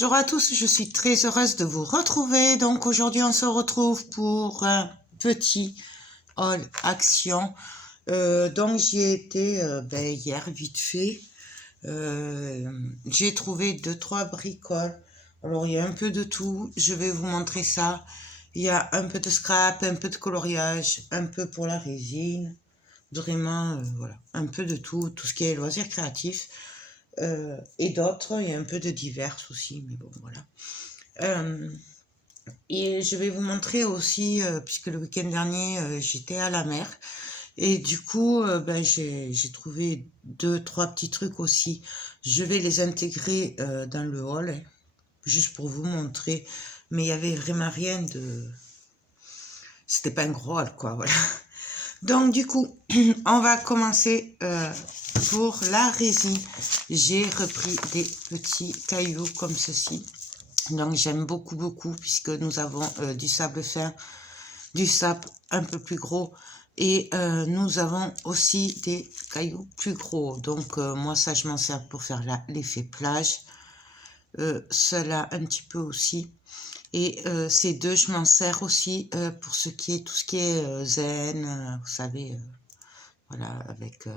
Bonjour à tous, je suis très heureuse de vous retrouver. Donc aujourd'hui on se retrouve pour un petit haul action. Donc j'y ai été hier vite fait. J'ai trouvé 2-3 bricoles. Alors il y a un peu de tout, je vais vous montrer ça. Il y a un peu de scrap, un peu de coloriage, un peu pour la résine. Vraiment, voilà, un peu de tout, tout ce qui est loisirs créatifs. Et d'autres, il y a un peu de divers aussi, mais bon, voilà. Et je vais vous montrer aussi, puisque le week-end dernier, j'étais à la mer, et du coup, j'ai trouvé 2-3 petits trucs aussi. Je vais les intégrer dans le haul, hein, juste pour vous montrer, mais il y avait vraiment rien de... C'était pas un gros haul, quoi, voilà. Donc du coup, on va commencer pour la résine. J'ai repris des petits cailloux comme ceci. Donc j'aime beaucoup puisque nous avons du sable fin, du sable un peu plus gros et nous avons aussi des cailloux plus gros. Donc moi ça je m'en sers pour faire l'effet plage. Cela un petit peu aussi. Et ces deux, je m'en sers aussi pour tout ce qui est zen, vous savez, voilà, avec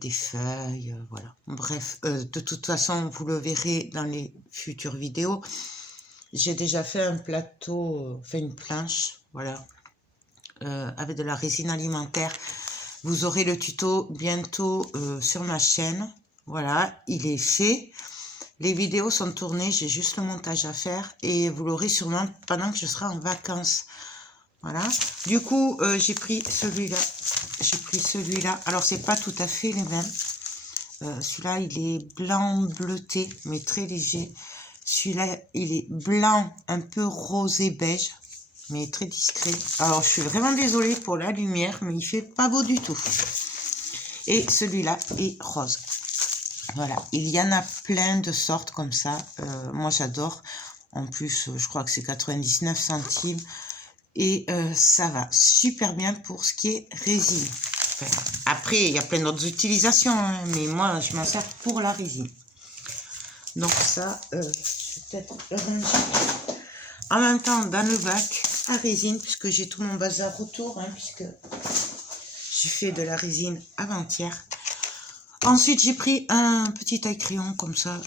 des feuilles, voilà. Bref, de toute façon, vous le verrez dans les futures vidéos. J'ai déjà fait un plateau, fait une planche, voilà, avec de la résine alimentaire. Vous aurez le tuto bientôt sur ma chaîne. Voilà, il est fait. Les vidéos sont tournées, j'ai juste le montage à faire et vous l'aurez sûrement pendant que je serai en vacances. Voilà. Du coup, j'ai pris celui-là. J'ai pris celui-là. Alors, c'est pas tout à fait les mêmes. Celui-là, il est blanc bleuté, mais très léger. Celui-là, il est blanc, un peu rosé beige, mais très discret. Alors, je suis vraiment désolée pour la lumière, mais il fait pas beau du tout. Et celui-là est rose. Voilà, il y en a plein de sortes comme ça. Moi, j'adore. En plus, je crois que c'est 99 centimes. Et ça va super bien pour ce qui est résine. Enfin, après, il y a plein d'autres utilisations, hein, mais moi, je m'en sers pour la résine. Donc ça, je vais peut-être le ranger. En même temps, dans le bac à résine, puisque j'ai tout mon bazar autour, hein, puisque j'ai fait de la résine avant-hier. Ensuite, j'ai pris un petit taille-crayon comme ça,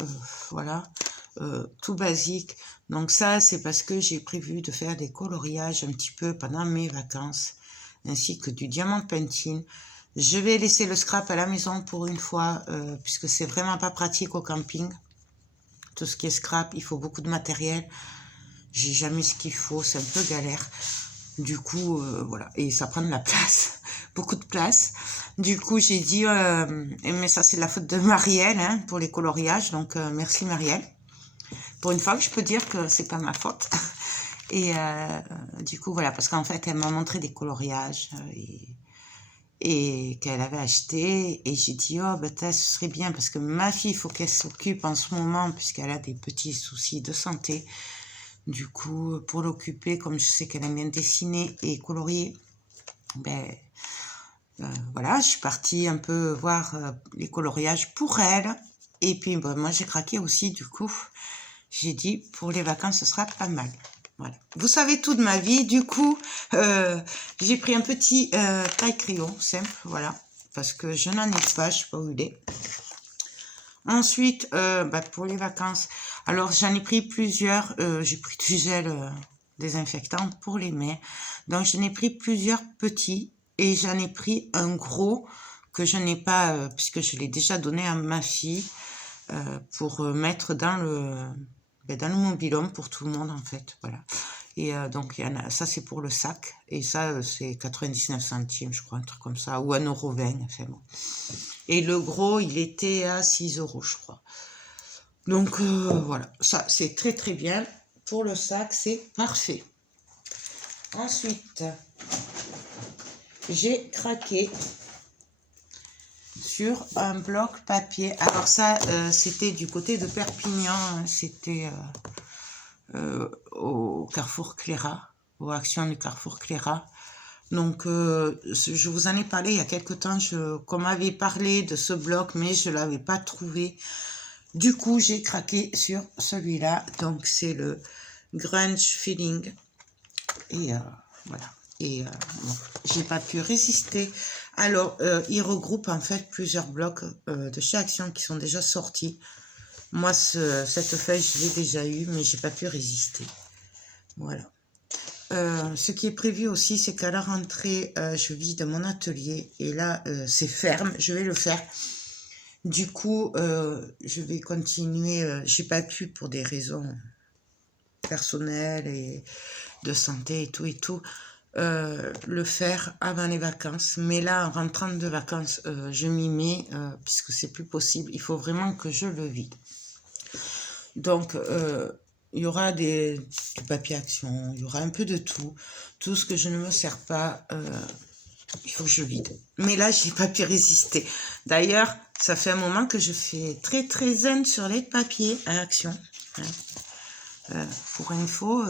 voilà, tout basique. Donc ça, c'est parce que j'ai prévu de faire des coloriages un petit peu pendant mes vacances, ainsi que du diamant painting. Je vais laisser le scrap à la maison pour une fois, puisque c'est vraiment pas pratique au camping. Tout ce qui est scrap, il faut beaucoup de matériel. J'ai jamais ce qu'il faut, c'est un peu galère. Du coup, voilà, et ça prend de la place, beaucoup de place. Du coup, j'ai dit, mais ça c'est la faute de Marielle, hein, pour les coloriages, donc merci Marielle. Pour une fois que je peux dire que c'est pas ma faute. Et du coup, voilà, parce qu'en fait, elle m'a montré des coloriages et qu'elle avait acheté. Et j'ai dit, oh, ben, ce serait bien, parce que ma fille, il faut qu'elle s'occupe en ce moment, puisqu'elle a des petits soucis de santé. Du coup, pour l'occuper, comme je sais qu'elle aime bien dessiner et colorier, ben, voilà, je suis partie un peu voir les coloriages pour elle. Et puis, ben, moi, j'ai craqué aussi, du coup. J'ai dit, pour les vacances, ce sera pas mal. Voilà. Vous savez tout de ma vie, du coup, j'ai pris un petit taille-crayon simple, voilà, parce que je n'en ai pas, je sais pas où il est. Ensuite, pour les vacances, alors j'en ai pris plusieurs, j'ai pris du gel désinfectant pour les mains, donc j'en ai pris plusieurs petits et j'en ai pris un gros que je n'ai pas, puisque je l'ai déjà donné à ma fille pour mettre dans le mobil-home pour tout le monde en fait, voilà. Et donc ça c'est pour le sac et ça c'est 99 centimes je crois, un truc comme ça, ou 1,20 €, enfin bon. Et le gros, il était à 6 € je crois. Donc voilà, ça c'est très très bien. Pour le sac, c'est parfait. Ensuite, j'ai craqué sur un bloc papier. Alors ça, c'était du côté de Perpignan. Hein. C'était au Carrefour Cléra, aux actions du Carrefour Cléra. Donc, je vous en ai parlé il y a quelque temps, qu'on m'avait parlé de ce bloc, mais je ne l'avais pas trouvé. Du coup, j'ai craqué sur celui-là. Donc, c'est le Grunge Feeling. Et voilà. Et bon, j'ai pas pu résister. Alors, il regroupe en fait plusieurs blocs de chez Action qui sont déjà sortis. Moi, cette feuille, je l'ai déjà eue, mais j'ai pas pu résister. Voilà. Ce qui est prévu aussi, c'est qu'à la rentrée, je vide mon atelier. Et là, c'est ferme. Je vais le faire. Du coup, je vais continuer. J'ai pas pu pour des raisons personnelles et de santé et tout, le faire avant les vacances. Mais là, en rentrant de vacances, je m'y mets puisque c'est plus possible. Il faut vraiment que je le vide. Donc, il y aura du papier action, il y aura un peu de tout. Tout ce que je ne me sers pas, il faut que je vide. Mais là, j'ai pas pu résister. D'ailleurs, ça fait un moment que je fais très très zen sur les papiers à action. Pour info,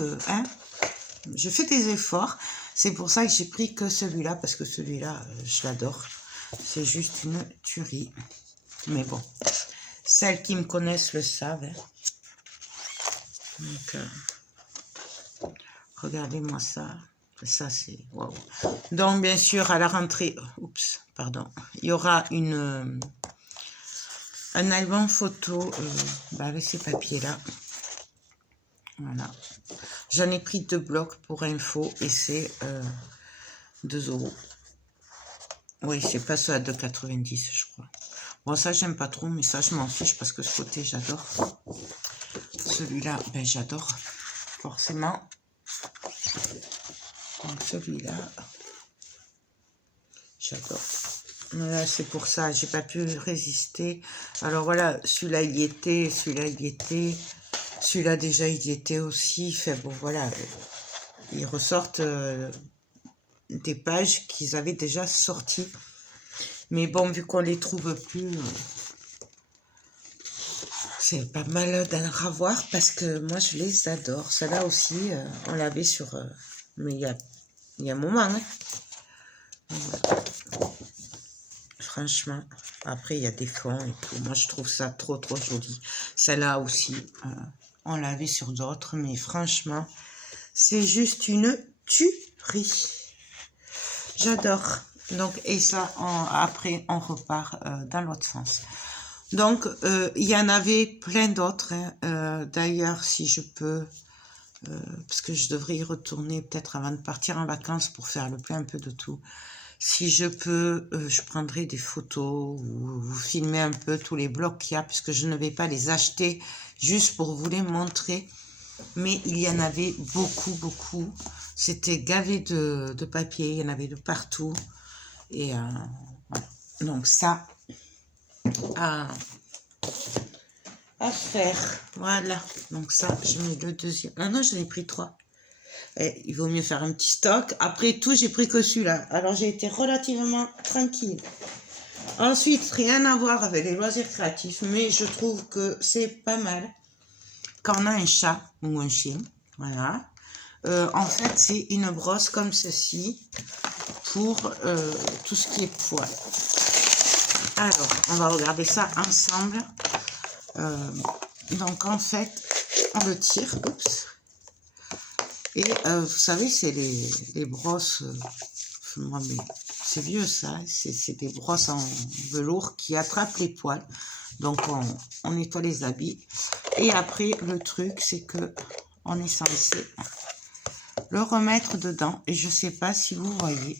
je fais des efforts. C'est pour ça que j'ai pris que celui-là, parce que celui-là, je l'adore. C'est juste une tuerie. Mais bon, celles qui me connaissent le savent. Hein. Donc, regardez-moi ça. Ça, c'est... Wow. Donc, bien sûr, à la rentrée... Oups, pardon. Il y aura un album photo avec ces papiers-là. Voilà. J'en ai pris 2 blocs pour info et c'est 2 €. Oui, c'est pas ça à 2,90 je crois. Bon, ça, j'aime pas trop, mais ça, je m'en fiche parce que ce côté, j'adore. Celui-là, ben, j'adore. Forcément. Donc, celui-là, j'adore. Voilà, c'est pour ça, j'ai pas pu résister. Alors, voilà, celui-là, il y était, celui-là, il y était. Celui-là, déjà, il y était aussi. Fait, bon, voilà. Ils ressortent des pages qu'ils avaient déjà sorties. Mais bon, vu qu'on les trouve plus, c'est pas mal d'en revoir parce que moi, je les adore. Celle-là aussi, on l'avait sur... mais il y a un moment, hein. Voilà. Franchement, après, il y a des fonds et tout. Moi, je trouve ça trop, trop joli. Celle-là aussi, on l'avait sur d'autres, mais franchement, c'est juste une tuerie. J'adore. Donc, et ça, après, on repart dans l'autre sens. Donc, il y en avait plein d'autres. Hein. D'ailleurs, si je peux, parce que je devrais y retourner peut-être avant de partir en vacances pour faire le plein un peu de tout. Si je peux, je prendrai des photos ou vous filmer un peu tous les blocs qu'il y a, puisque je ne vais pas les acheter juste pour vous les montrer. Mais il y en avait beaucoup, beaucoup. C'était gavé de papier, il y en avait de partout. Et voilà. Donc ça, à faire. Voilà. Donc ça, je mets le deuxième. Ah non, j'en ai pris 3. Et il vaut mieux faire un petit stock. Après tout, j'ai pris que celui-là. Alors, j'ai été relativement tranquille. Ensuite, rien à voir avec les loisirs créatifs, mais je trouve que c'est pas mal quand on a un chat ou un chien. Voilà. En fait, c'est une brosse comme ceci pour tout ce qui est poils. Alors, on va regarder ça ensemble. Donc, en fait, on le tire. Oups. Et vous savez, c'est les brosses. Moi, mais c'est vieux ça. C'est des brosses en velours qui attrapent les poils. Donc, on nettoie les habits. Et après, le truc, c'est que on est censé le remettre dedans. Et je sais pas si vous voyez.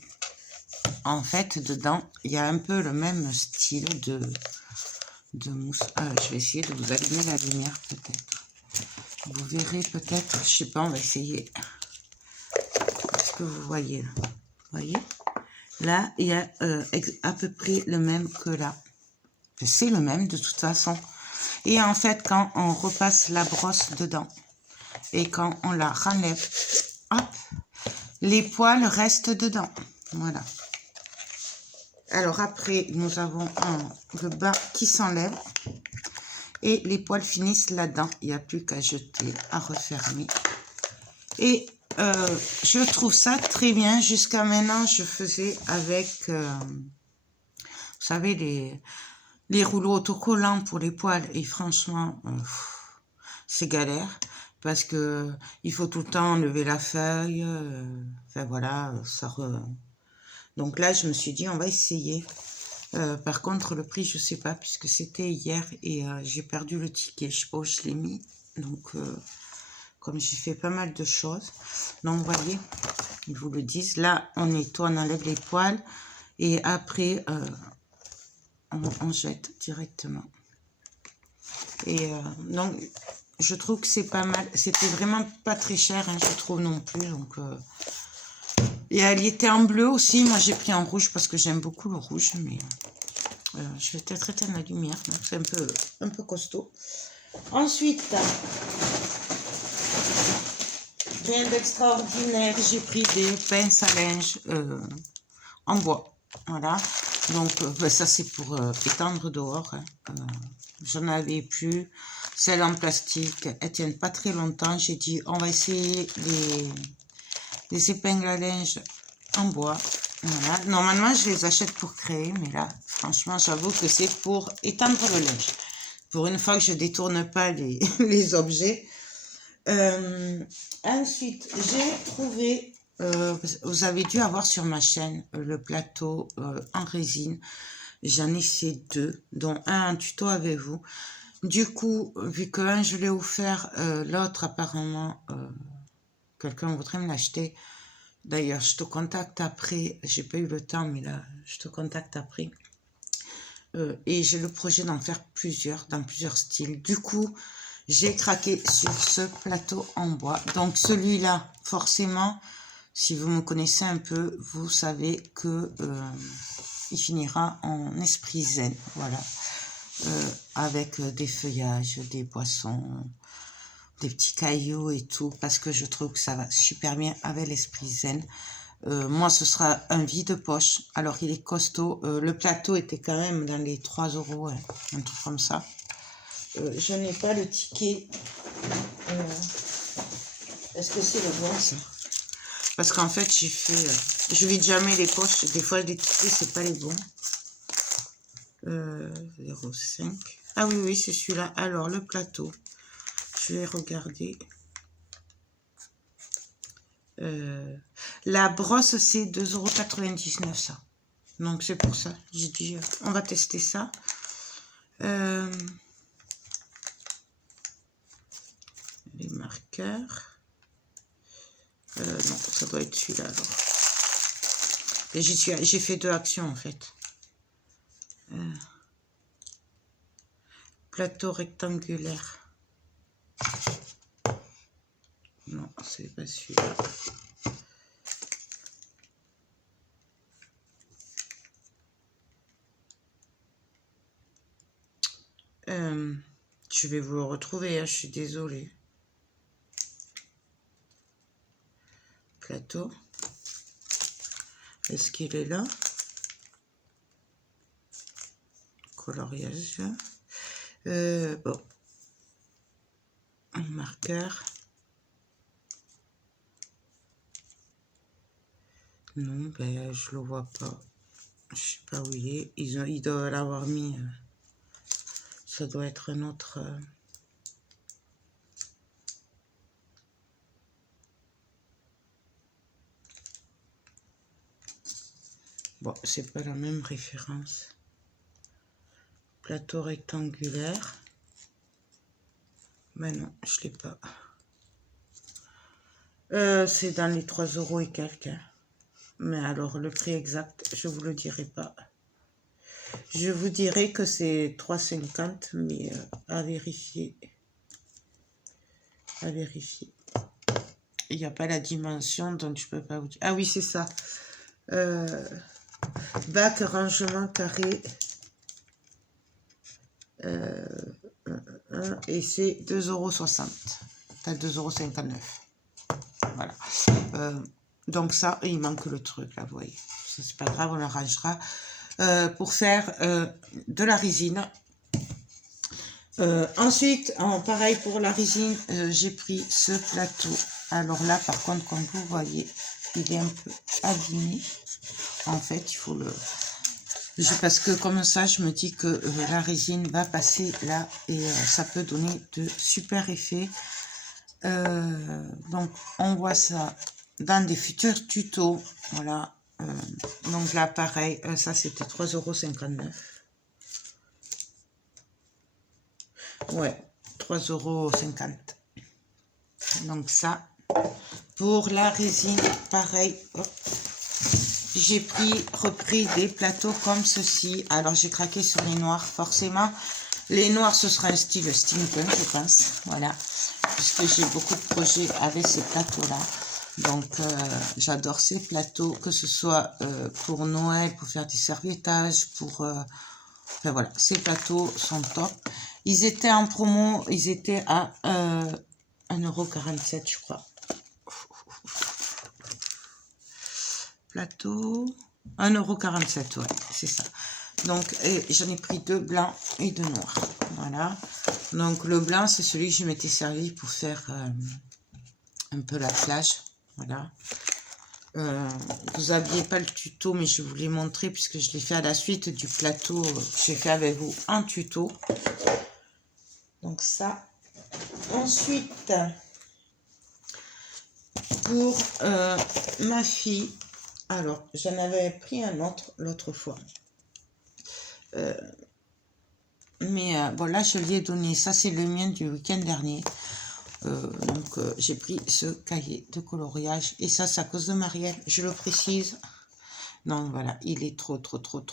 En fait, dedans, il y a un peu le même style de mousse. Je vais essayer de vous allumer la lumière, peut-être. Vous verrez peut-être, je sais pas, on va essayer. Est-ce que vous voyez là? Vous voyez? Là, il y a à peu près le même que là. C'est le même de toute façon. Et en fait, quand on repasse la brosse dedans et quand on la renlève, hop, les poils restent dedans. Voilà. Alors après, nous avons le bas qui s'enlève et les poils finissent là-dedans. Il n'y a plus qu'à jeter, à refermer. Et je trouve ça très bien. Jusqu'à maintenant, je faisais avec, vous savez, les rouleaux autocollants pour les poils. Et franchement, c'est galère. Parce que il faut tout le temps enlever la feuille. Enfin voilà, donc là, je me suis dit, on va essayer. Par contre, le prix, je sais pas, puisque c'était hier et j'ai perdu le ticket. Je sais pas où je l'ai mis. Donc, comme j'ai fait pas mal de choses. Donc, vous voyez, ils vous le disent. Là, on nettoie, on enlève les poils. Et après, on jette directement. Et donc, je trouve que c'est pas mal. C'était vraiment pas très cher, hein, je trouve non plus. Donc, et elle y était en bleu aussi. Moi, j'ai pris en rouge parce que j'aime beaucoup le rouge. Mais je vais peut-être éteindre la lumière. C'est un peu costaud. Ensuite, rien d'extraordinaire. J'ai pris des pinces à linge en bois. Voilà. Donc, ça, c'est pour étendre dehors. Hein. J'en avais plus. Celles en plastique, elles tiennent pas très longtemps. J'ai dit, on va essayer les épingles à linge en bois. Voilà. Normalement, je les achète pour créer, mais là, franchement, j'avoue que c'est pour étendre le linge. Pour une fois que je détourne pas les objets. Ensuite, j'ai trouvé, vous avez dû avoir sur ma chaîne le plateau en résine. J'en ai fait 2, dont un en tuto avec vous. Du coup, vu que un je l'ai offert, l'autre apparemment, quelqu'un voudrait me l'acheter. D'ailleurs, je te contacte après. J'ai pas eu le temps, mais là, je te contacte après. Et j'ai le projet d'en faire plusieurs, dans plusieurs styles. Du coup, j'ai craqué sur ce plateau en bois. Donc, celui-là, forcément, si vous me connaissez un peu, vous savez que il finira en esprit zen. Voilà. Avec des feuillages, des poissons, des petits cailloux et tout, parce que je trouve que ça va super bien avec l'esprit zen. Moi, ce sera un vide-poche. Alors, il est costaud. Le plateau était quand même dans les 3 €, hein, un truc comme ça. Je n'ai pas le ticket. Est-ce que c'est le bon, ça? Parce qu'en fait, j'ai fait... je vide jamais les poches. Des fois, les tickets, c'est pas les bons. 0,5. Ah oui, oui, c'est celui-là. Alors, le plateau. Je vais regarder. La brosse, c'est 2,99 €, ça. Donc, c'est pour ça. J'ai dit, on va tester ça. Les marqueurs. Non, ça doit être celui-là, alors. Et j'ai fait 2 actions, en fait. Plateau rectangulaire. Non, c'est pas celui-là. Je vais vous le retrouver, hein, je suis désolée. Plateau. Est-ce qu'il est là? Coloriage. Bon. Un marqueur. Non, ben, je le vois pas. Je sais pas où il est. Ils doivent l'avoir mis. Ça doit être un autre... Bon, c'est pas la même référence. Plateau rectangulaire. Mais non, je l'ai pas. C'est dans les 3 € et quelques. Hein. Mais alors, le prix exact, je vous le dirai pas. Je vous dirai que c'est 3,50, mais à vérifier. À vérifier. Il n'y a pas la dimension, donc je peux pas vous dire. Ah oui, c'est ça. Bac, rangement carré. Et c'est 2,60 €. T'as 2,59 €. Voilà. Donc ça, il manque le truc, là, vous voyez. Ça, c'est pas grave, on l'arrangera. Pour faire de la résine. Ensuite, pareil pour la résine, j'ai pris ce plateau. Alors là, par contre, comme vous voyez, il est un peu abîmé. En fait, il faut le... Parce que comme ça, je me dis que la résine va passer là et ça peut donner de super effets. Donc, on voit ça dans des futurs tutos. Voilà. Donc là, pareil, ça c'était 3,59 €. Ouais, 3,50 €. Donc ça, pour la résine, pareil. Hop. J'ai repris des plateaux comme ceci. Alors, j'ai craqué sur les noirs, forcément. Les noirs, ce sera un style steampunk, je pense. Voilà. Puisque j'ai beaucoup de projets avec ces plateaux-là. Donc, j'adore ces plateaux, que ce soit pour Noël, pour faire du serviettage, pour... enfin, voilà, ces plateaux sont top. Ils étaient en promo, ils étaient à 1,47 €, je crois. Plateau, 1,47 €, ouais, c'est ça. Donc, j'en ai pris 2 blancs et 2 noirs. Voilà. Donc, le blanc, c'est celui que je m'étais servi pour faire un peu la plage. Voilà. Vous n'aviez pas le tuto, mais je vous l'ai montré puisque je l'ai fait à la suite du plateau que j'ai fait avec vous en tuto. Donc, ça. Ensuite, pour ma fille, alors, j'en avais pris un autre l'autre fois. Mais bon, là, je lui ai donné. Ça, c'est le mien du week-end dernier. Donc, j'ai pris ce cahier de coloriage. Et ça, c'est à cause de Marielle, je le précise. Donc, voilà, il est trop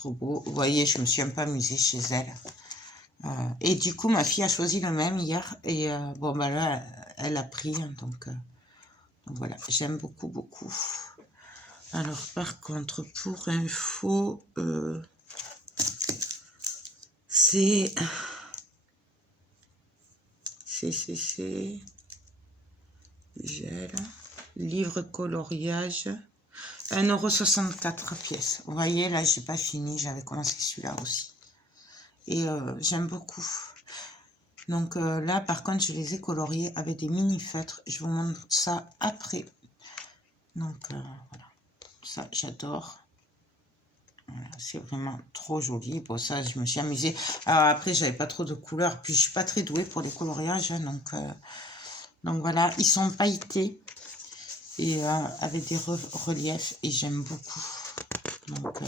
beau. Vous voyez, je me suis un peu amusée chez elle. Et du coup, ma fille a choisi le même hier. Et bon, bah là, elle a pris. Donc voilà, j'aime beaucoup. Alors, par contre, pour info, c'est gel, livre coloriage, 1,64 € pièce. Vous voyez, là, j'ai pas fini, j'avais commencé celui-là aussi. Et j'aime beaucoup. Donc là, par contre, je les ai coloriés avec des mini-feutres. Je vous montre ça après. Donc voilà, ça, j'adore. Voilà, c'est vraiment trop joli. Bon, ça, je me suis amusée. Alors après, j'avais pas trop de couleurs. Puis, je suis pas très douée pour les coloriages. Donc voilà, ils sont pailletés. Et avec des reliefs. Et j'aime beaucoup. Donc,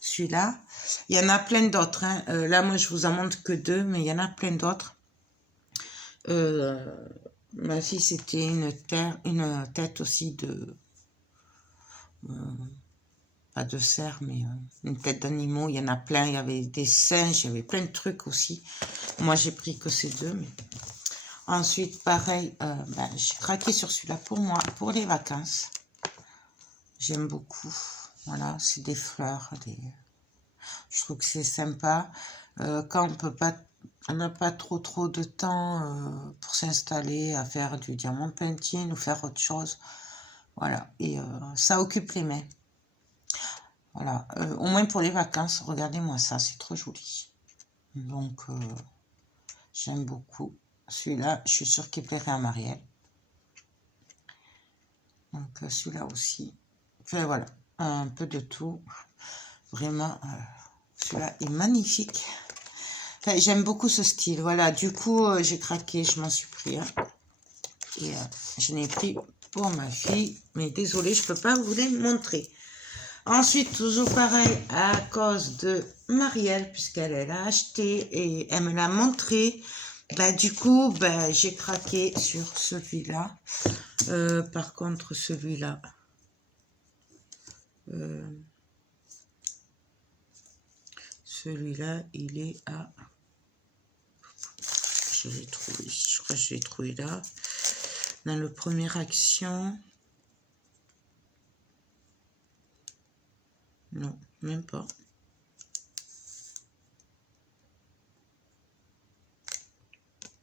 celui-là. Il y en a plein d'autres. Hein. Là, moi, je vous en montre que 2. Mais il y en a plein d'autres. Ma fille, c'était une tête aussi de... pas de cerf, mais une tête d'animaux. Il y en a plein. Il y avait des singes, il y avait plein de trucs aussi. Moi, j'ai pris que ces 2. Mais... Ensuite, pareil, j'ai craqué sur celui-là pour moi, pour les vacances. J'aime beaucoup. Voilà, c'est des fleurs. Je trouve que c'est sympa. Quand on n'a pas trop de temps pour s'installer, à faire du diamant painting ou faire autre chose. Voilà, et ça occupe les mains. Voilà, au moins pour les vacances, regardez-moi ça, c'est trop joli. Donc, j'aime beaucoup. Celui-là, je suis sûre qu'il plairait à Marielle. Donc, celui-là aussi. Enfin, voilà, un peu de tout. Vraiment, celui-là est magnifique. Enfin, j'aime beaucoup ce style. Voilà, du coup, j'ai craqué, je m'en suis pris. Hein. Et je n'ai pris pour ma fille. Mais désolée, je ne peux pas vous les montrer. Ensuite, toujours pareil, à cause de Marielle, puisqu'elle l'a acheté et elle me l'a montré. Bah, du coup, j'ai craqué sur celui-là. Par contre, celui-là... celui-là, il est à... Je l'ai trouvé, je crois que je l'ai trouvé là. Dans le premier action... Non, même pas.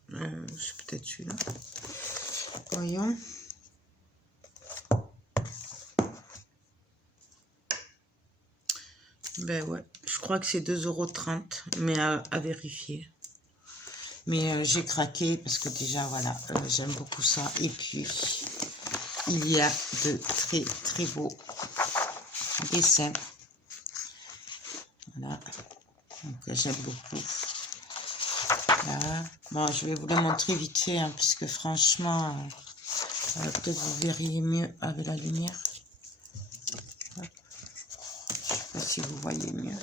C'est peut-être celui-là. Voyons. Ben ouais, je crois que c'est 2,30 €, mais à vérifier. Mais j'ai craqué parce que déjà, voilà, j'aime beaucoup ça. Et puis, il y a de très beaux dessins. Donc, j'aime beaucoup. Là. Bon, je vais vous le montrer vite fait, hein, puisque franchement, peut-être vous verriez mieux avec la lumière. Hop. Je sais pas si vous voyez mieux.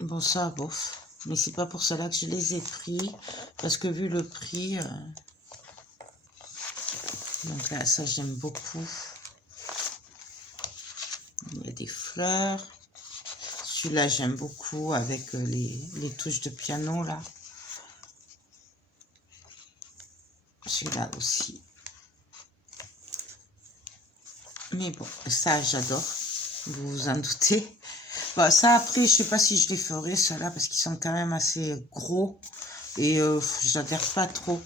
Bon, ça, bof. Mais c'est pas pour cela que je les ai pris. Parce que vu le prix... Donc là, ça, j'aime beaucoup. Il y a des fleurs. Celui-là, j'aime beaucoup avec les touches de piano, là. Celui-là aussi. Mais bon, ça, j'adore. Vous vous en doutez. Bon, ça, après, je sais pas si je les ferai, ceux-là, parce qu'ils sont quand même assez gros. Et j'adhère pas trop.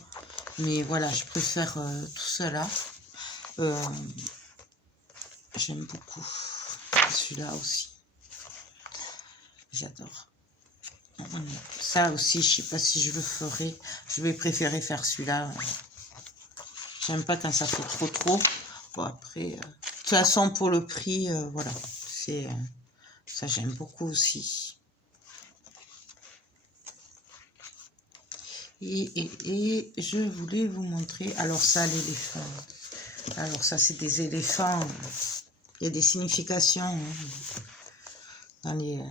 Mais voilà, je préfère tout cela. J'aime beaucoup. Celui-là aussi. J'adore. Ça aussi, je sais pas si je le ferai. Je vais préférer faire celui-là. J'aime pas quand ça fait trop. Bon, après, de toute façon, pour le prix, voilà. C'est ça, j'aime beaucoup aussi. Et je voulais vous montrer. Alors ça, l'éléphant. Alors ça, c'est des éléphants. Il y a des significations dans le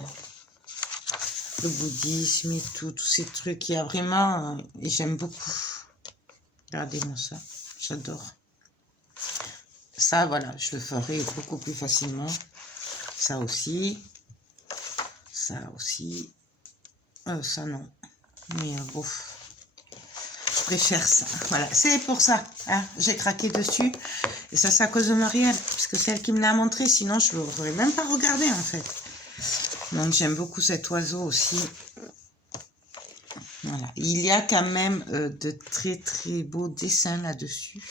bouddhisme et tout, tous ces trucs. Il y a vraiment... et j'aime beaucoup. Regardez-moi ça. J'adore. Ça, voilà, je le ferai beaucoup plus facilement. Ça aussi. Ça aussi. Ça, non. Mais bon, je préfère ça. Voilà, c'est pour ça. Hein, j'ai craqué dessus. Et ça, c'est à cause de Marielle. Parce que c'est elle qui me l'a montré. Sinon, je ne l'aurais même pas regardé, en fait. Donc, j'aime beaucoup cet oiseau aussi. Voilà. Il y a quand même de très beaux dessins là-dessus.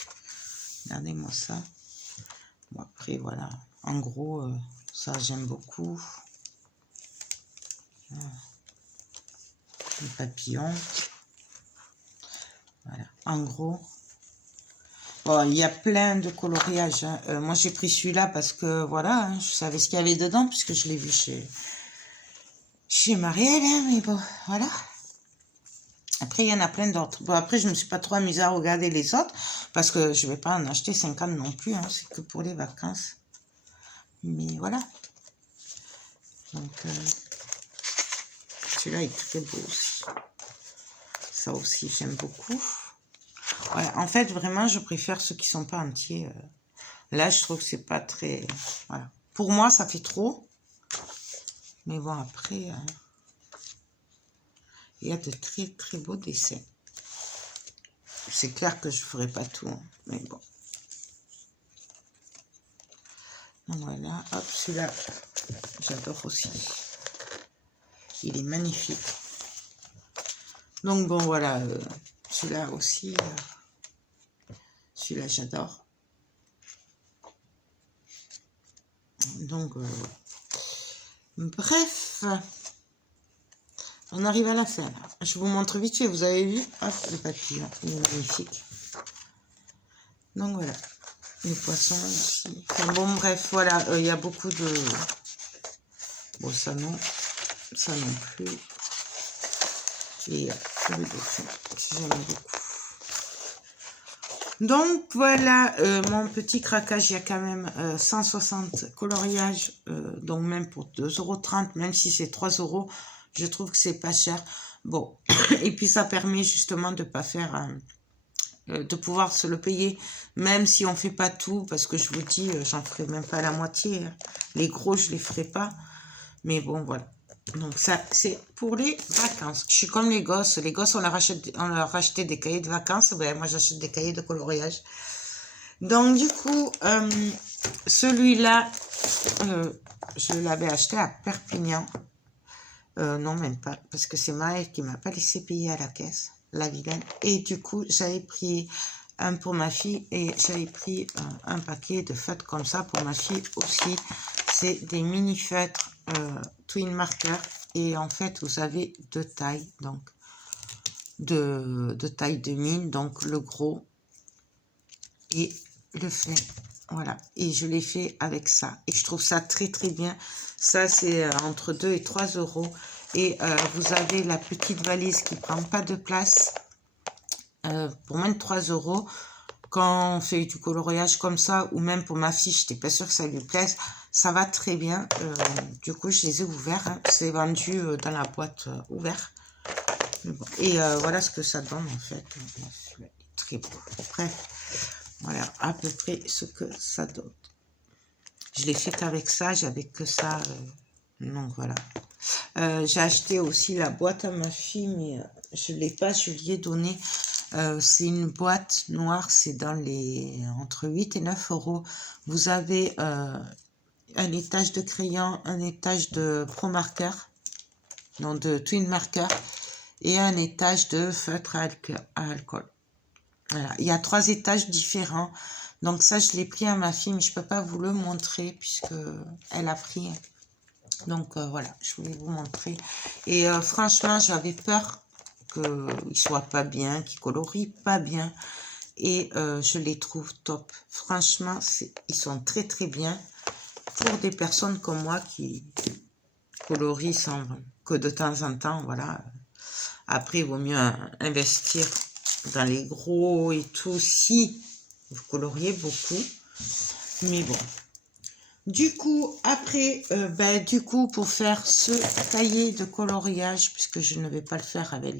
Regardez-moi ça. Bon, après, voilà. En gros, ça, j'aime beaucoup. Voilà. Les papillons. Voilà. En gros. Bon, il y a plein de coloriages. Hein. Moi, j'ai pris celui-là parce que, voilà, hein, je savais ce qu'il y avait dedans, puisque je l'ai vu chez Marielle. Hein, mais bon, voilà. Après, il y en a plein d'autres. Bon, après, je ne me suis pas trop amusée à regarder les autres, parce que je ne vais pas en acheter 50 non plus. Hein, c'est que pour les vacances. Mais voilà. Donc, celui-là est très beau aussi. Ça aussi, j'aime beaucoup. Ouais, en fait, vraiment, je préfère ceux qui sont pas entiers. Là, je trouve que c'est pas très... Voilà. Pour moi, ça fait trop. Mais bon, après, il y a de très beaux dessins. C'est clair que je ferai pas tout. Hein, mais bon. Donc voilà, hop, celui-là, j'adore aussi. Il est magnifique. Donc bon, voilà, celui-là aussi. Celui-là, j'adore. Donc, bref, on arrive à la fin. Là. Je vous montre vite fait, vous avez vu, hop, le papillon, il est magnifique. Donc voilà, les poissons ici. Enfin, bon, bref, voilà, il y a beaucoup de... Bon, ça non plus. Et le dessin, j'aime beaucoup. Donc voilà, mon petit craquage, il y a quand même 160 coloriages, donc même pour 2,30 €, même si c'est 3 €, je trouve que c'est pas cher. Bon, et puis ça permet justement de pas faire, de pouvoir se le payer, même si on fait pas tout, parce que je vous dis, j'en ferai même pas la moitié. Hein. Les gros, je les ferai pas, mais bon, voilà. Donc ça, c'est pour les vacances. Je suis comme les gosses. Les gosses, on leur achetait des cahiers de vacances. Ben, moi, j'achète des cahiers de coloriage. Donc, du coup, celui-là, je l'avais acheté à Perpignan. Non, même pas. Parce que c'est Maëlle qui m'a pas laissé payer à la caisse. La vilaine. Et du coup, j'avais pris un pour ma fille. Et j'avais pris un paquet de feutres comme ça pour ma fille aussi. C'est des mini feutres. Twin marker, et en fait vous avez deux tailles, donc de taille de mine, donc le gros et le fin. Voilà, et je l'ai fait avec ça. Et je trouve ça très très bien. Ça, c'est entre 2 et 3 euros. Et vous avez la petite valise qui prend pas de place pour moins de 3 euros. Quand on fait du coloriage comme ça, ou même pour ma fille, je n'étais pas sûre que ça lui plaise. Ça va très bien. Du coup, je les ai ouverts. Hein. C'est vendu dans la boîte ouverte. Bon. Et voilà ce que ça donne en fait. Très beau. Bref, voilà à peu près ce que ça donne. Je l'ai fait avec ça, j'avais que ça. Donc voilà. J'ai acheté aussi la boîte à ma fille, mais je ne l'ai pas, je lui ai donné. C'est une boîte noire, c'est dans les entre 8 et 9 euros. Vous avez un étage de crayon, un étage de Pro Marker, non de Twin Marker, et un étage de feutre à alcool. Voilà. Il y a 3 étages différents. Donc ça, je l'ai pris à ma fille, mais je ne peux pas vous le montrer puisque elle a pris. Donc voilà, je voulais vous montrer. Et franchement, j'avais peur qu'il ne soit pas bien, qu'il colorie pas bien. Et je les trouve top. Franchement, ils sont très très bien pour des personnes comme moi qui colorient sans que de temps en temps, voilà. Après, il vaut mieux investir dans les gros et tout si vous coloriez beaucoup. Mais bon. Du coup, après, du coup, pour faire ce cahier de coloriage, puisque je ne vais pas le faire avec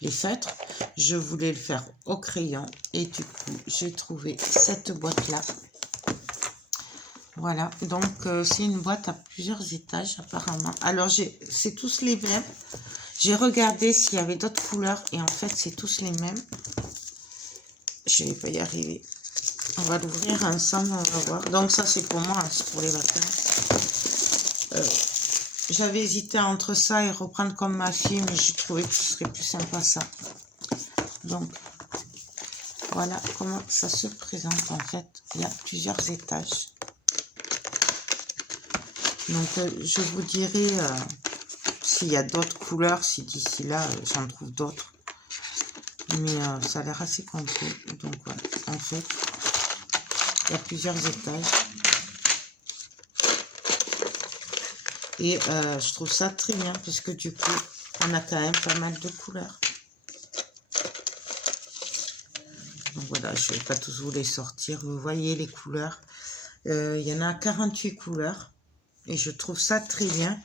les feutres, je voulais le faire au crayon. Et du coup, j'ai trouvé cette boîte-là. Voilà, donc c'est une boîte à plusieurs étages apparemment. Alors, c'est tous les mêmes. J'ai regardé s'il y avait d'autres couleurs et en fait, c'est tous les mêmes. Je ne vais pas y arriver. On va l'ouvrir ensemble, on va voir. Donc ça, c'est pour moi, c'est pour les vacances. J'avais hésité entre ça et reprendre comme ma fille, mais j'ai trouvé que ce serait plus sympa ça. Donc, voilà comment ça se présente en fait. Il y a plusieurs étages. Donc, je vous dirai s'il y a d'autres couleurs, si d'ici là, j'en trouve d'autres. Mais ça a l'air assez complet. Donc, voilà, en fait, il y a plusieurs étages. Et je trouve ça très bien, puisque du coup, on a quand même pas mal de couleurs. Donc voilà, je ne vais pas tous vous les sortir. Vous voyez les couleurs. Il y en a 48 couleurs. Et je trouve ça très bien.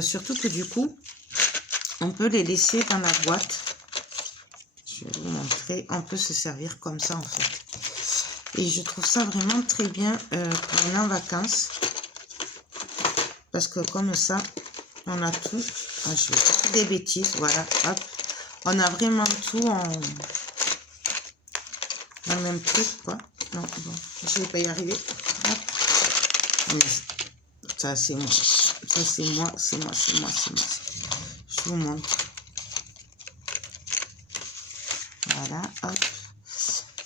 Surtout que du coup, on peut les laisser dans la boîte. Je vais vous montrer. On peut se servir comme ça en fait. Et je trouve ça vraiment très bien pour aller en vacances. Parce que comme ça, on a tout. Ah, je vais faire des bêtises. Voilà, hop. On a vraiment tout dans le même truc, quoi. Non, bon, je vais pas y arriver. Hop. Mais ça, c'est moi. Ça, c'est moi, c'est moi, c'est moi, c'est moi. Je vous montre. Voilà, hop.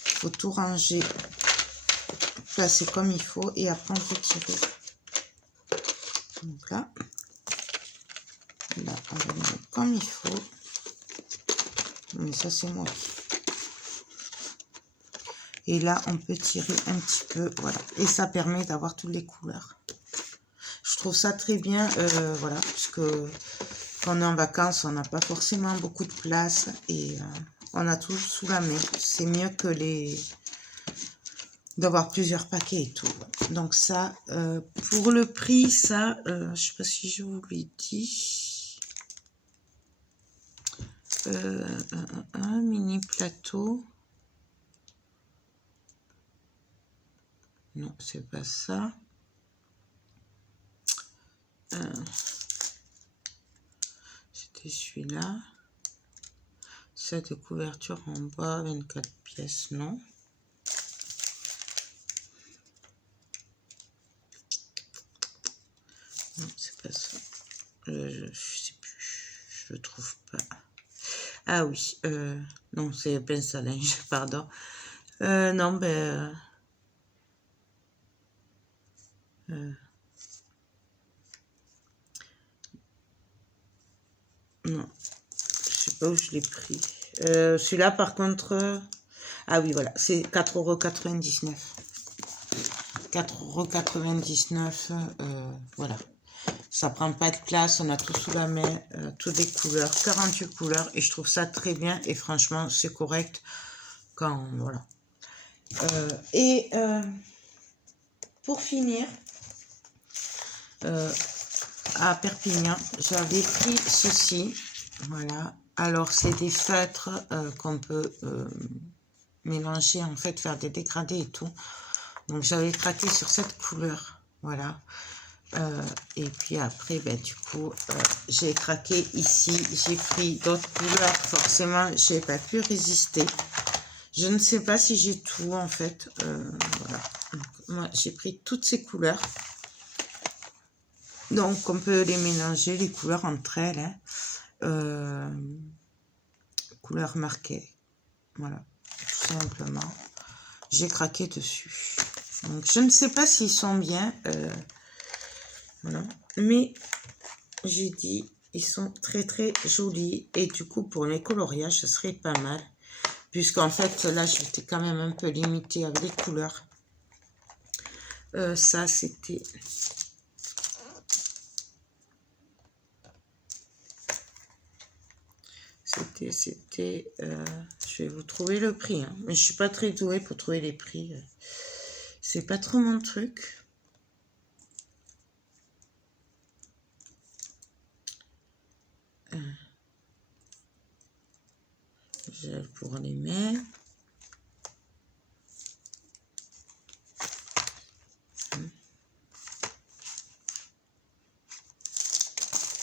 Il faut tout ranger, placer comme il faut. Et après, on peut tirer. Donc là, on va le mettre comme il faut. Mais ça, c'est moi. Et là, on peut tirer un petit peu, voilà. Et ça permet d'avoir toutes les couleurs. Je trouve ça très bien, voilà, puisque quand on est en vacances, on n'a pas forcément beaucoup de place et on a tout sous la main. C'est mieux que d'avoir plusieurs paquets et tout. Donc ça, pour le prix, ça, je sais pas si je vous l'ai dit. Un mini plateau. Non, c'est pas ça. C'était celui-là. Set de couverture en bois, 24 pièces, non. Non, c'est pas ça. Je sais plus. Je le trouve pas. Ah oui. Non, c'est pince à linge, pardon. Non, ben... non. Je sais pas où je l'ai pris. Celui-là, par contre... ah oui, voilà. C'est 4,99 €. 4,99 €. Voilà. Ça prend pas de place, on a tout sous la main, toutes des couleurs, 48 couleurs, et je trouve ça très bien, et franchement, c'est correct quand, voilà. Et pour finir, à Perpignan, j'avais pris ceci, voilà. Alors, c'est des feutres qu'on peut mélanger, en fait, faire des dégradés et tout. Donc, j'avais craqué sur cette couleur, voilà. Et puis après, ben, du coup, j'ai craqué ici. J'ai pris d'autres couleurs. Forcément, j'ai pas pu résister. Je ne sais pas si j'ai tout, en fait. Voilà. Donc, moi, j'ai pris toutes ces couleurs. Donc, on peut les mélanger, les couleurs entre elles. Hein. Couleurs marquées. Voilà. Tout simplement. J'ai craqué dessus. Donc, je ne sais pas s'ils sont bien. Voilà. Mais j'ai dit, ils sont très très jolis. Et du coup, pour les coloriages, ce serait pas mal. Puisqu'en fait, là, j'étais quand même un peu limitée avec les couleurs. Ça, c'était... je vais vous trouver le prix. Hein. Mais je suis pas très douée pour trouver les prix. C'est pas trop mon truc. Gel pour les mains.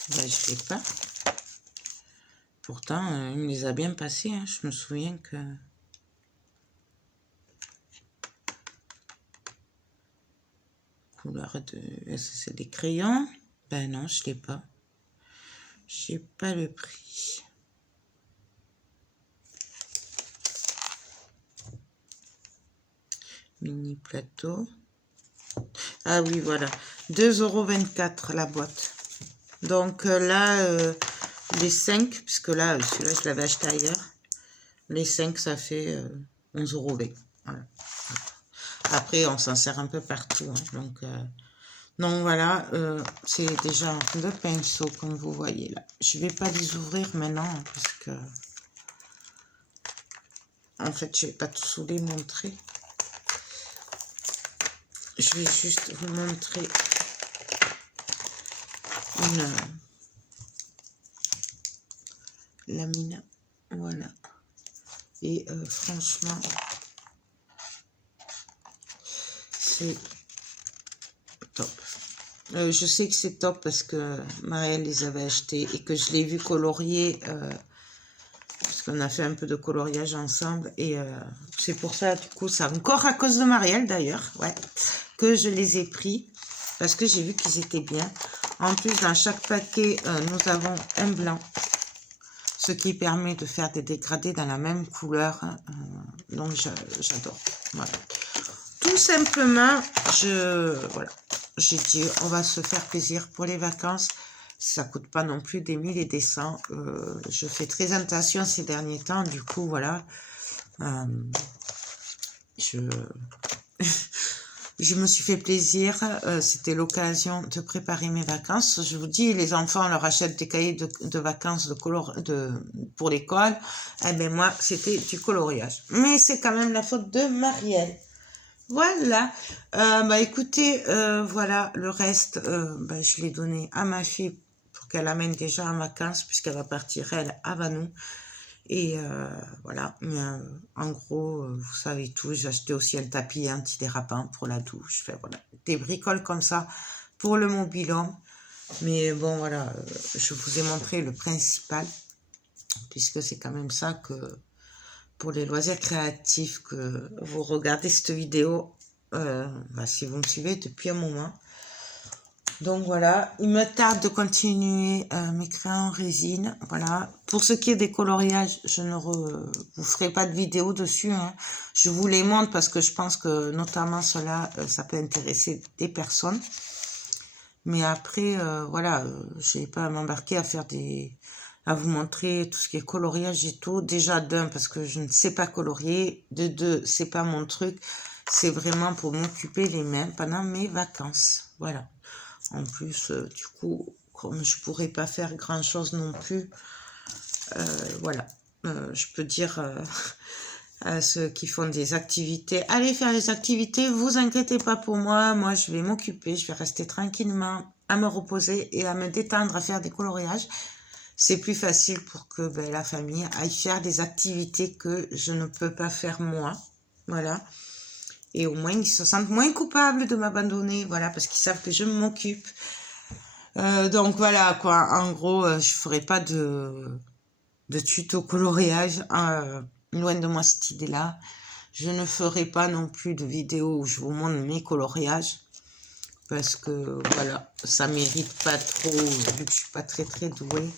Ben, je l'ai pas. Pourtant, il me les a bien passés. Hein. Je me souviens que... Couleur de... Est-ce que c'est des crayons? Ben non, je l'ai pas. J'ai pas le prix. Mini plateau. Ah oui, voilà. 2,24 € la boîte. Donc là, les 5, puisque là, celui-là, je l'avais acheté ailleurs. Les 5, ça fait 11,20 €. Voilà. Après, on s'en sert un peu partout. Hein, donc voilà, c'est déjà le pinceau, comme vous voyez là. Je vais pas les ouvrir maintenant, parce que... En fait, je vais pas tous les montrer. Je vais juste vous montrer une lamine. Voilà. Et franchement, c'est top. Je sais que c'est top parce que Marielle les avait achetés et que je l'ai vu colorier. Parce qu'on a fait un peu de coloriage ensemble. Et c'est pour ça, du coup, c'est encore à cause de Marielle d'ailleurs. Ouais. Que je les ai pris. Parce que j'ai vu qu'ils étaient bien. En plus, dans chaque paquet, nous avons un blanc. Ce qui permet de faire des dégradés dans la même couleur. Donc, j'adore. Voilà. Tout simplement, voilà. J'ai dit, on va se faire plaisir pour les vacances. Ça coûte pas non plus des 1000 et des cents. Je fais très attention ces derniers temps. Du coup, voilà. Je me suis fait plaisir. C'était l'occasion de préparer mes vacances. Je vous dis, les enfants, on leur achète des cahiers de vacances pour l'école. Eh bien, moi, c'était du coloriage. Mais c'est quand même la faute de Marielle. Voilà. Bah, écoutez, voilà, le reste, bah, je l'ai donné à ma fille pour qu'elle amène déjà en vacances, puisqu'elle va partir, elle, à Vanou. Et voilà, mais en gros, vous savez tout. J'ai acheté aussi un tapis antidérapant pour la douche. Enfin, voilà, des bricoles comme ça pour le mobil-homme. Mais bon, voilà, je vous ai montré le principal, puisque c'est quand même ça que, pour les loisirs créatifs, que vous regardez cette vidéo, bah, si vous me suivez depuis un moment. Donc voilà, il me tarde de continuer mes crayons en résine. Voilà. Pour ce qui est des coloriages, je ne vous ferai pas de vidéo dessus. Hein. Je vous les montre parce que je pense que notamment cela, ça peut intéresser des personnes. Mais après, voilà, je n'ai pas à m'embarquer à vous montrer tout ce qui est coloriage et tout. Déjà d'un, parce que je ne sais pas colorier. De deux, c'est pas mon truc. c'est vraiment pour m'occuper les mains pendant mes vacances. Voilà. En plus, du coup, comme je pourrais pas faire grand-chose non plus, voilà. Je peux dire à ceux qui font des activités, allez faire les activités, vous inquiétez pas pour moi, je vais m'occuper, je vais rester tranquillement à me reposer et à me détendre, à faire des coloriages. C'est plus facile pour que la famille aille faire des activités que je ne peux pas faire moi. Voilà. Et au moins, ils se sentent moins coupables de m'abandonner, voilà, parce qu'ils savent que je m'occupe. Donc voilà, quoi. En gros, je ferai pas de tuto coloriage. Loin de moi cette idée-là. Je ne ferai pas non plus de vidéo où je vous montre mes coloriages. Parce que, voilà, ça mérite pas trop, vu que je suis pas très très douée.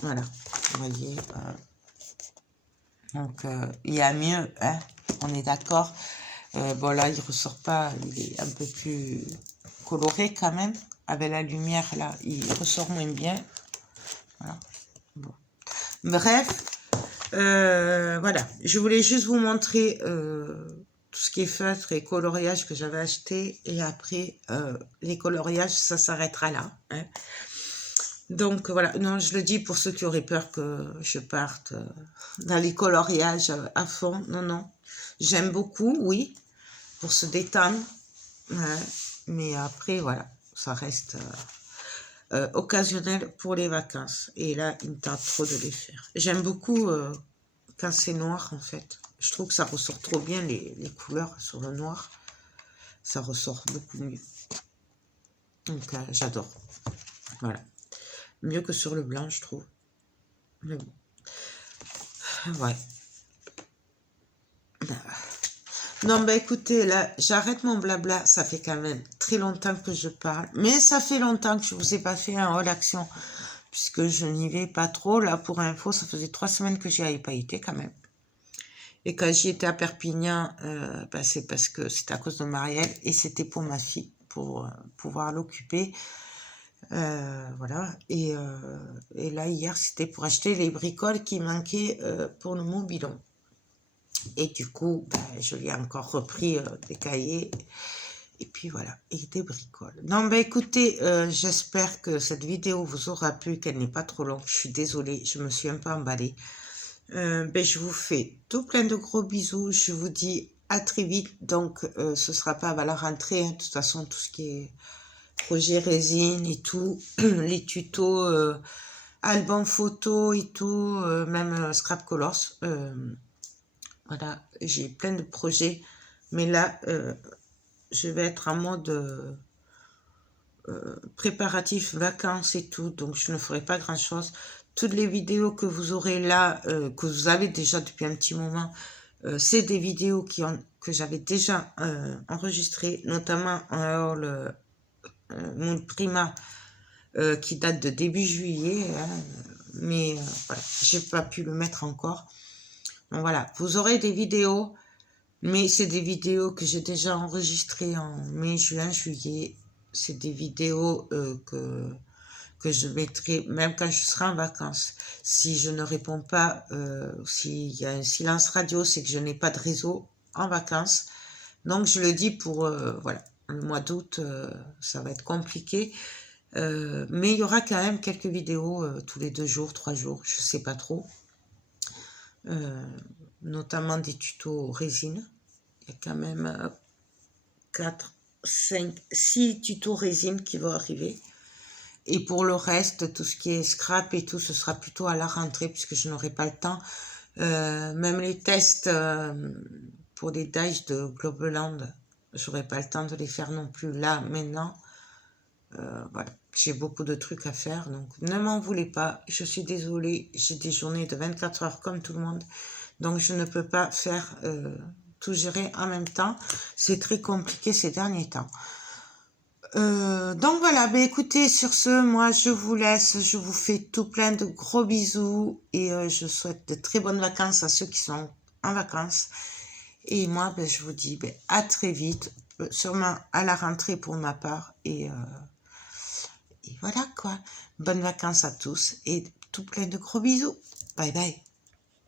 Voilà, vous voyez. Donc, il y a mieux, hein, on est d'accord. Bon, là, il ressort pas, il est un peu plus coloré quand même. Avec la lumière, là, il ressort moins bien. Voilà. Bon. Bref, voilà. Je voulais juste vous montrer tout ce qui est feutre et coloriage que j'avais acheté. Et après, les coloriages, ça s'arrêtera là. Hein. Donc voilà, non, je le dis pour ceux qui auraient peur que je parte dans les coloriages à fond. Non, non. J'aime beaucoup, oui, pour se détendre. Ouais. Mais après, voilà, ça reste occasionnel pour les vacances. Et là, il me tarde trop de les faire. J'aime beaucoup quand c'est noir, en fait. Je trouve que ça ressort trop bien, les couleurs sur le noir. Ça ressort beaucoup mieux. Donc, j'adore. Voilà. Mieux que sur le blanc, je trouve. Mais bon. Ouais. Non, écoutez, là, j'arrête mon blabla. Ça fait quand même très longtemps que je parle. Mais ça fait longtemps que je vous ai pas fait un haut d'action. Puisque je n'y vais pas trop. Là, pour info, ça faisait 3 semaines que j'y avais pas été quand même. Et quand j'y étais à Perpignan, c'est parce que c'était à cause de Marielle. Et c'était pour ma fille, pour pouvoir l'occuper. Voilà. Et là, hier, c'était pour acheter les bricoles qui manquaient pour le mobilon. Et du coup, je lui ai encore repris des cahiers. Et puis voilà, et des bricoles. Non, écoutez, j'espère que cette vidéo vous aura plu, qu'elle n'est pas trop longue. Je suis désolée, je me suis un peu emballée. Je vous fais tout plein de gros bisous. Je vous dis à très vite. Donc, ce sera pas à la rentrée. Hein. De toute façon, tout ce qui est projet résine et tout, les tutos, albums photos et tout, même scrap colors. Voilà, j'ai plein de projets. Mais là, je vais être en mode préparatif, vacances et tout. Donc, je ne ferai pas grand-chose. Toutes les vidéos que vous aurez là, que vous avez déjà depuis un petit moment, c'est des vidéos que j'avais déjà enregistrées, notamment le Moule Prima qui date de début juillet. Hein, mais voilà, j'ai pas pu le mettre encore. Donc voilà, vous aurez des vidéos, mais c'est des vidéos que j'ai déjà enregistrées en mai, juin, juillet. C'est des vidéos que je mettrai même quand je serai en vacances. Si je ne réponds pas, s'il y a un silence radio, c'est que je n'ai pas de réseau en vacances. Donc je le dis pour, voilà, le mois d'août, ça va être compliqué. Mais il y aura quand même quelques vidéos tous les 2 jours, 3 jours, je sais pas trop. Notamment des tutos résine. Il y a quand même 4, 5, 6 tutos résine qui vont arriver. Et pour le reste, tout ce qui est scrap et tout, ce sera plutôt à la rentrée puisque je n'aurai pas le temps. Même les tests pour les dies de Globeland, j'aurai pas le temps de les faire non plus là, maintenant. Voilà, j'ai beaucoup de trucs à faire, donc ne m'en voulez pas. Je suis désolée, j'ai des journées de 24 heures comme tout le monde. Donc je ne peux pas faire tout gérer en même temps. C'est très compliqué ces derniers temps. Donc voilà, écoutez, sur ce, moi je vous laisse, je vous fais tout plein de gros bisous et je souhaite de très bonnes vacances à ceux qui sont en vacances. Et moi, je vous dis à très vite, sûrement à la rentrée pour ma part. Et voilà quoi. Bonnes vacances à tous et tout plein de gros bisous. Bye bye.